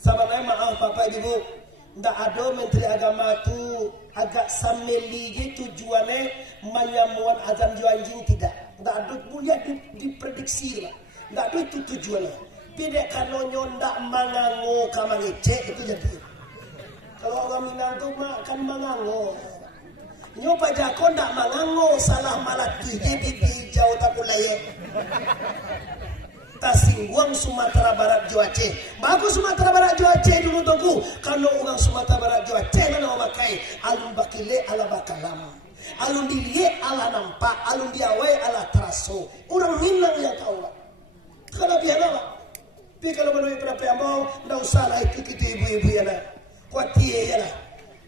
Sebenarnya maaf Bapak Ibu, ndak ada Menteri Agama tu agak sameli gitu tujuannya menyamuan azan jo anjing tidak. Ndak ada mulia diprediksi lah. Ndak ada itu tujuannya. Beda kanonyo ndak mangango ka mangecek itu jadi. Kalau orang Minang tu makan mangango. Nyo pajako ndak mangango salah malat tuje bibi jauh tak kulaye. Tasingguang Sumatera Barat Joace. Bagus Sumatera Barat Joace dulu tunggu. Kalau orang Sumatera Barat Joace mana orang pakai alun bakile ala bakalam. Alun dilie ala nampak, alun diawai ala teraso. Orang Minang yang tahu lah. Kalau biar apa? Tapi kalau menurut berapa yang mau, ndak usah lah itu kita ibu-ibu ya lah. Kuatie ya lah.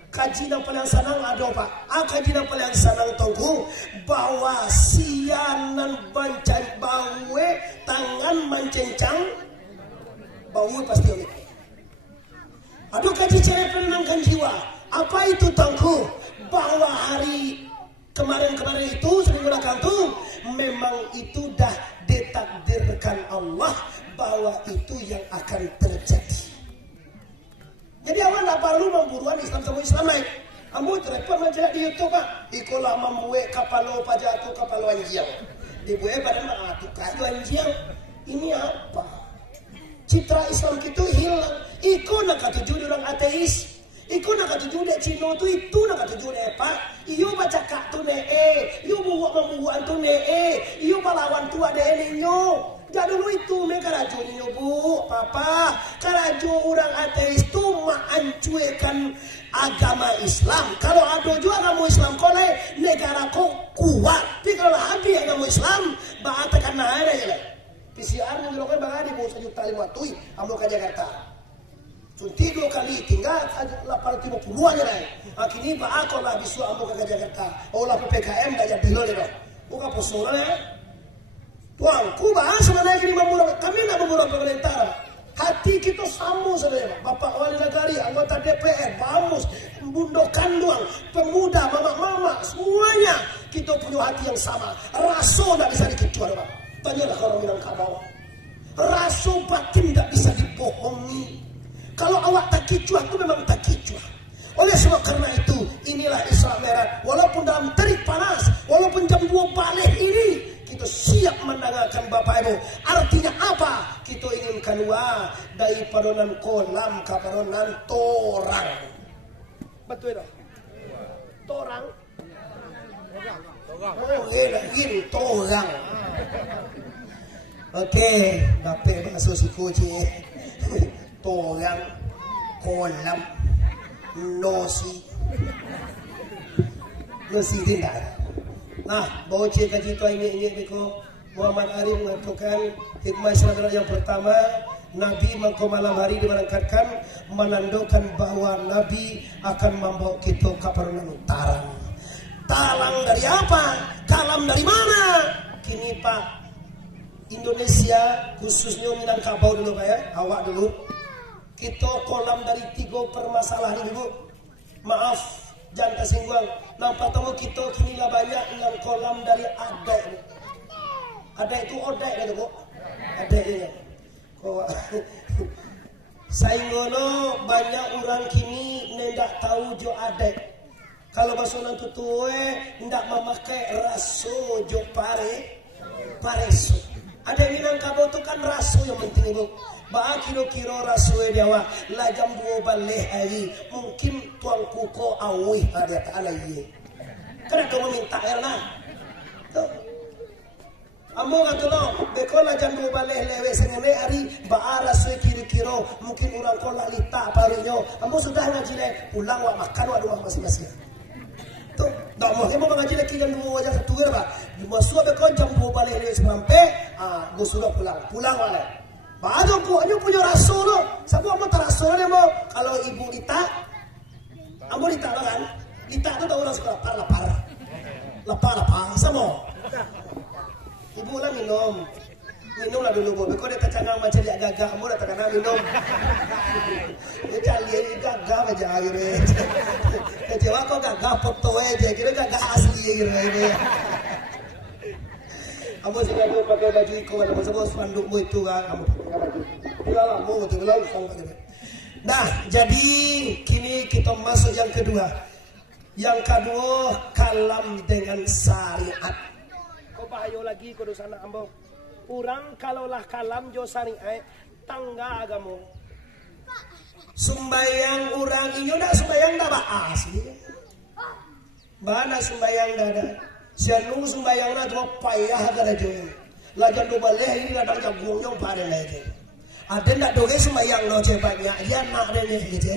Kaji yang paling senang ada Pak. Kaji yang paling senang tunggu bahwa sianan bancan bawe tangan mencencang bawe pasti oleh. Aduh kaji cara penenangkan jiwa. Apa itu tunggu bahwa hari kemarin itu seminggu belakang itu memang itu dah ditakdirkan Allah bahwa itu yang akan terjadi. Jadi awak tak perlu memburuan Islam sama Islam lain. Ambo terepot macam di YouTube Pak. Ikolah membuat kapalo pajatu kapalo anjiang. Dibuat badan mak kayu anjiang. Ini apa? Citra Islam kita hilang. Iko nak katuju orang ateis. Iko nak katuju dek Cino tu itu nak katuju dek Pak. Iyo baca kak tu ne iyo buat membuat tu ne iyo melawan tu ada elinyo. Jadi dulu itu mereka raju ni bu, papa, karaju orang ateis tu mengancuekan agama Islam. Kalau ada juga agama Islam, kalau negara kau kuat, tapi kalau habis agama Islam, bahasa kan ada je lah. PCR ni dilakukan bagaimana di bawah 1,5 juta, ambil ke Jakarta. Suntik 2 kali, tinggal 850 aja lah. Akhirnya bah aku lah bisu ambil ke Jakarta. Oh lah PPKM dah jadi dulu deh. Bukan posoran ya. Tuan, ku bahas sebenarnya ini memurah. Kami nak memurah pemerintah. Hati kita sama saudara. Bapak Wali Negari, anggota DPR, Bamus, Bundo Kanduang, pemuda, mama-mama, semuanya kita punya hati yang sama. Raso tak bisa dikecuali, Pak. Tanyalah orang Minang Kabau. Raso batin tak bisa dibohongi. Kalau awak tak kicuah itu memang tak kicuah. Oleh sebab karena itu, inilah Islam Merah. Walaupun dalam terik panas, walaupun jam 2 balik ini, kita siap mendengarkan Bapak Ibu. Artinya apa? Kita ingin keluar dari paronan kolam ke paronan torang. Betul tak? Torang? Oh, ini torang. Oke, Bapak bahasa suku je. Torang, kolam, nosi. Nosi tidak. Nah, bawa cerita cerita ini beko Muhammad Arif mengatakan hikmah Islam yang pertama, Nabi mengko malam hari diberangkatkan menandakan bahwa Nabi akan membawa kita ke perenang tarang. Talang dari apa? Kalam dari mana? Kini Pak, Indonesia khususnya Minangkabau dulu Pak ya, awak dulu. Kita kolam dari 3 permasalahan dulu. Maaf, jangan tersinggung. Nampak tahu kita kini lah banyak yang kolam dari adek. Adek itu odek kan bu? Adek ini. Saingono banyak orang kini nendak tahu jo adek. Kalau basuhan tutue ndak memakai raso jo pareso. Adek Minangkabau itu kan raso yang penting bu. Ba kiro-kiro rasul Jawa la jam 2 balik hari mungkin tuang kuko awih ada ta'ala ye. Karena kamu minta ya lah. Tuh. Ambo kata lo, beko la jam 2 balik lewe sengene hari ba rasul kiro-kiro mungkin orang kola lita parunya. Ambo sudah ngaji le pulang wa makan wa rumah masing-masing. Tuh, dah mau hemo ngaji lagi jam 2 wajah satu ba. Di masuk beko jam 2 balik lewe sampai go sudah pulang wala. Baru aku punya rasul lo. Siapa mau terasul dia mau. Kalau ibu Lita, ambo Lita kan? Lita tu tahu orang suka lapar. Sama. Ibu lah minum lah dulu. Kau dia terkenal macam dia gagah, ambo dah terkenal minum. Dia cari gagah macam gitu. Kecewa kau gagah foto aja, kira gagah asli gitu. Kamu sudah pakai baju ikut, kamu sebut spandukmu itu kan, kamu pakai baju. Nah, jadi kini kita masuk yang kedua. Yang kedua, kalam dengan syariat. Kau bahayo lagi kudu sana ambo. Urang kalaulah kalam jo syariat tangga agama. Sumbayang urang inyo dak sumbayang dak baas. Mana sumbayang dada. Sianu sumbayang na tu payah kada jo. Lajan do baleh ini ladang jagung nyong pare lagi. Ada ndak doge sumbayang no je banyak. Ya nak rene gitu.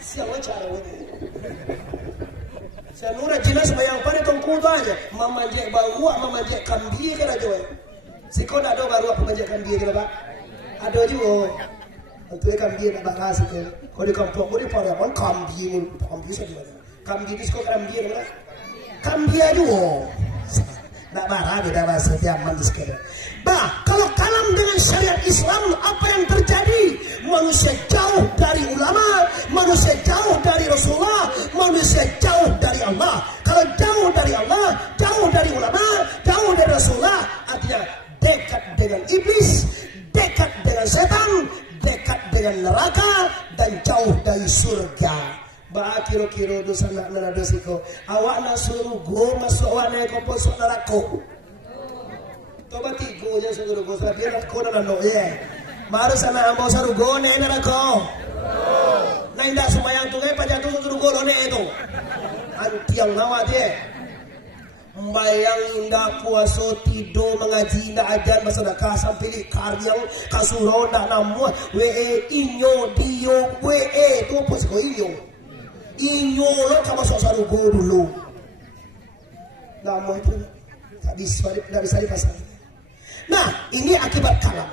Siapa cara ini? Sianu rajina sumbayang pare tongku tu aja. Memanjek baru, memanjek kambing kada jo. Siko dak do baru memanjek kambing kada Pak. Ada juga. Untuk kambing nak bahas itu. Kalau di kampung kau di pare apa kambing saja. Kambing itu kambing mana? Kambing juga. Tak marah beda bahasa Yaman sekarang. Bah, kalau kalam dengan syariat Islam, apa yang terjadi? Manusia jauh dari ulama, manusia jauh dari Rasulullah, manusia jauh dari Allah. Kalau jauh dari Allah, jauh dari ulama, jauh dari Rasulullah, artinya dekat dengan iblis, dekat dengan setan, dekat dengan neraka, dan jauh dari surga. Ba kiro-kiro dosa nak nana dosiko. Awak nak suruh go masuk awak naik ko posok neraka. Toba tigo je suruh go sa dia nak ko nana no ye. Baru sana ambo suruh go ne neraka. Nah indah semayang tu pa jatuh suruh go ne itu. Antiang nawa dia. Membayang indah puasa tidur mengaji indah ajar bersedekah sampai karyang kasuro ndak namu we inyo dio we tu posko inyo. Inyo lo kamu sarugo dulu. Namu itu tak bisa dipasang. Nah, ini akibat kalam.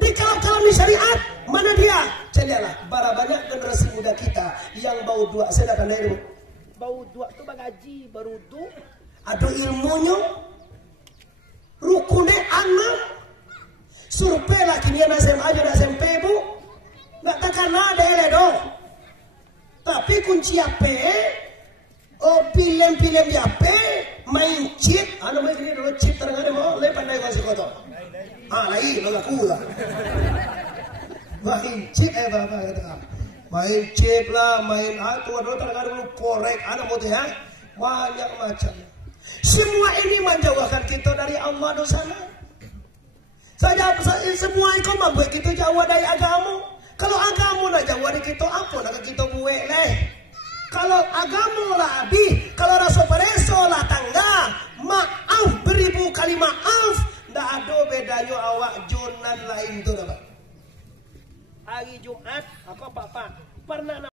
Di kalam syariat mana dia? Celialah, bara banyak generasi muda kita yang bau dua sedang itu. Bau dua tu bagaji baru tu. Ada ilmunya, rukunnya anak. Survei lah kini anak SMA aja anak SMP bu. Nggak takkan ada ele dong. Tapi kunci apa? Oh film-film apa? Main cheat, anu main ini dulu cheat terangane mau, le pandai kau sekoto. Lain, lo laku lah. Main cheat bapak kata. Main cheat lah, main dulu terangane dulu porek, anak mau ya, banyak macam. Semua ini menjauhkan kita dari Allah dosana. Semua itu membuat kita jauh dari agama. Kalau agama nak jauh dari kita, apa nak kita buat leh? Kalau agama lah abi, kalau rasa pereso lah tangga, maaf beribu kali maaf, ndak ada bedanya awak junan lain tu dah. Hari Jumat, apa papa pernah